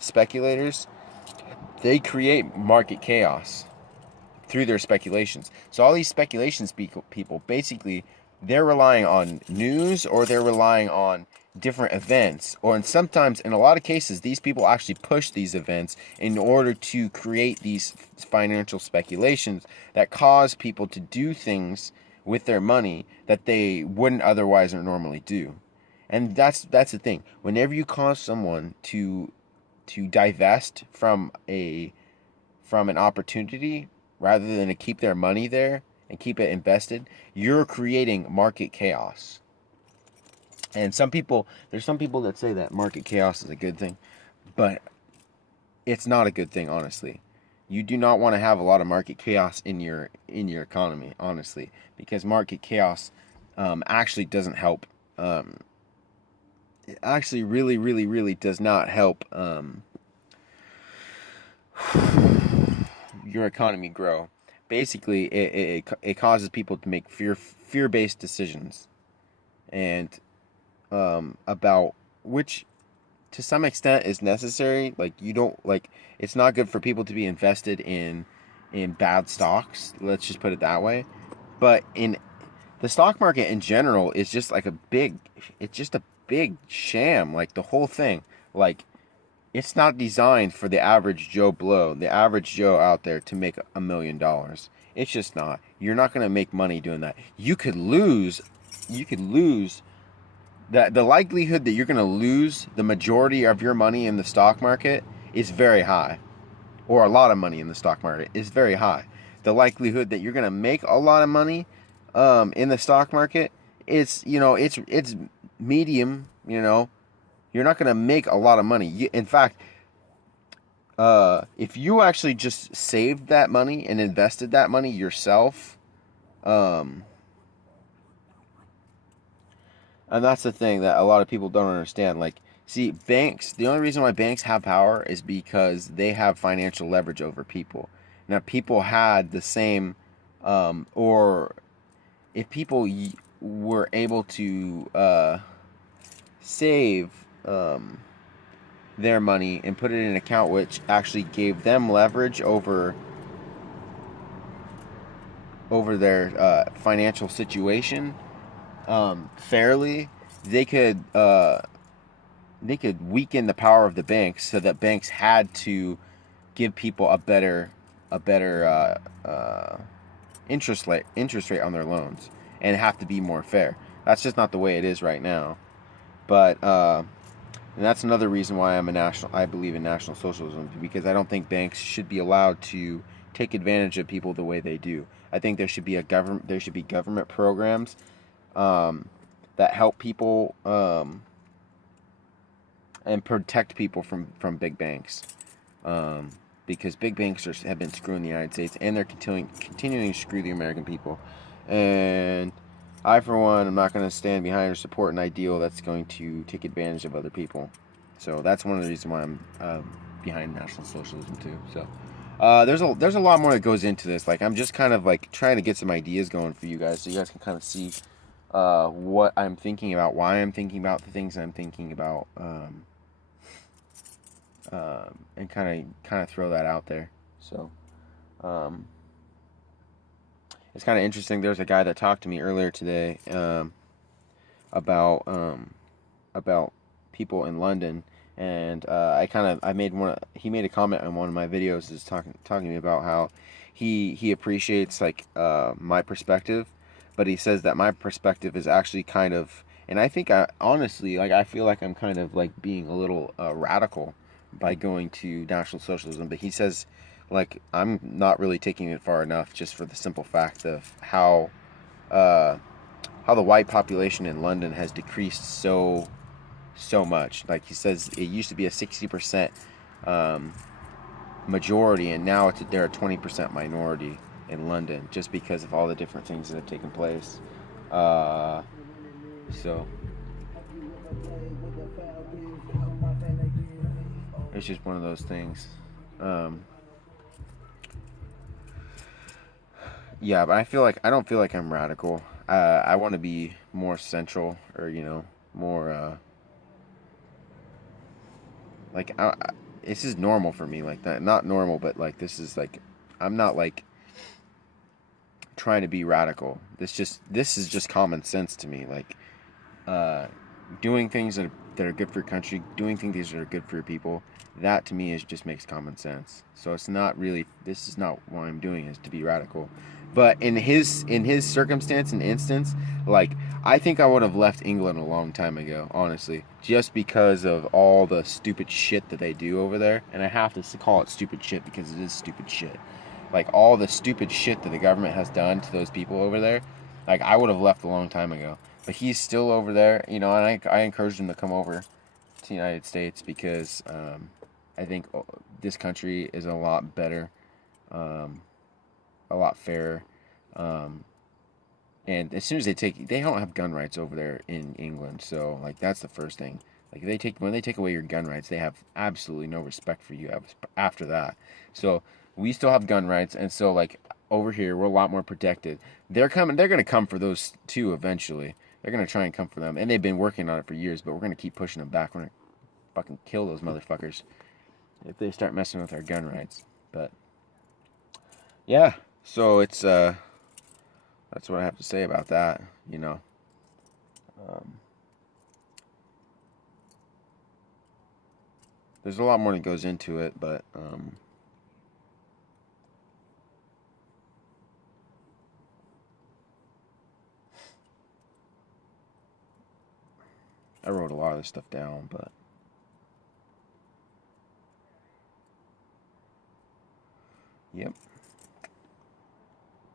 speculators, they create market chaos through their speculations. So all these speculations people basically, they're relying on news, or they're relying on different events, or and sometimes in a lot of cases these people actually push these events in order to create these financial speculations that cause people to do things with their money that they wouldn't otherwise or normally do. And that's the thing. Whenever you cause someone to divest from an opportunity rather than to keep their money there and keep it invested, you're creating market chaos. And there's some people that say that market chaos is a good thing, but it's not a good thing, honestly. You do not want to have a lot of market chaos in your economy, honestly, because market chaos actually doesn't help. It actually really, really, really does not help your economy grow. Basically, it causes people to make fear-based decisions, and about which to some extent is necessary. Like, you don't like, it's not good for people to be invested in bad stocks. Let's just put it that way. But in the stock market in general is just like it's just a big sham. Like, the whole thing, like, it's not designed for the average Joe Blow, the average Joe out there to make $1 million. It's just not. You're not going to make money doing that. You could lose. You could lose. That the likelihood that you're going to lose the majority of your money in the stock market is very high, or a lot of money in the stock market is very high. The likelihood that you're going to make a lot of money in the stock market, it's medium. You're not going to make a lot of money. In fact, if you actually just saved that money and invested that money yourself, um, and that's the thing that a lot of people don't understand. Like, see, banks, the only reason why banks have power is because they have financial leverage over people. Now, people had the same, or if people were able to save their money and put it in an account which actually gave them leverage over their financial situation fairly, they could weaken the power of the banks so that banks had to give people a better interest rate on their loans, and have to be more fair. That's just not the way it is right now. But and that's another reason why I believe in National Socialism, because I don't think banks should be allowed to take advantage of people the way they do. I think there should be government programs that help people and protect people from big banks. Because big banks have been screwing the United States, and they're continuing to screw the American people. And I, for one, am not going to stand behind or support an ideal that's going to take advantage of other people. So that's one of the reasons why I'm behind National Socialism too. So there's a lot more that goes into this. Like, I'm just kind of like trying to get some ideas going for you guys, so you guys can kind of see what I'm thinking about, why I'm thinking about the things I'm thinking about, and kind of throw that out there. So it's kind of interesting. There's a guy that talked to me earlier today about people in London, and he made a comment on one of my videos, is talking to me about how he appreciates, like, my perspective, but he says that my perspective is actually kind of, and I think, honestly, like, I feel like I'm kind of like being a little radical by going to National Socialism. But he says, like, I'm not really taking it far enough, just for the simple fact of uh, how the white population in London has decreased so much. Like, he says it used to be a 60% majority, and now they're a 20% minority in London, just because of all the different things that have taken place. So it's just one of those things. Yeah, but I don't feel like I'm radical. I want to be more central, or more like this is normal for me. Like that, not normal, but like this is like, I'm not like trying to be radical. This is just common sense to me. Like, uh, doing things that are good for your country, doing things that are good for your people. That to me is just makes common sense. So it's not really. This is not what I'm doing is to be radical. But in his circumstance and instance, like I think I would have left England a long time ago, honestly, just because of all the stupid shit that they do over there. And I have to call it stupid shit because it is stupid shit. Like all the stupid shit that the government has done to those people over there, like I would have left a long time ago. But he's still over there, and I encouraged him to come over to the United States because I think this country is a lot better, um, a lot fairer. Um, and as soon as they don't have gun rights over there in England. So like that's the first thing. Like when they take away your gun rights, they have absolutely no respect for you after that. So we still have gun rights, and so like over here we're a lot more protected. They're coming. They're gonna come for those too eventually. They're gonna try and come for them, and they've been working on it for years. But we're gonna keep pushing them back. We're gonna fucking kill those motherfuckers if they start messing with our gun rights. But yeah, so it's that's what I have to say about that. Um, there's a lot more that goes into it, but I wrote a lot of this stuff down. But yep.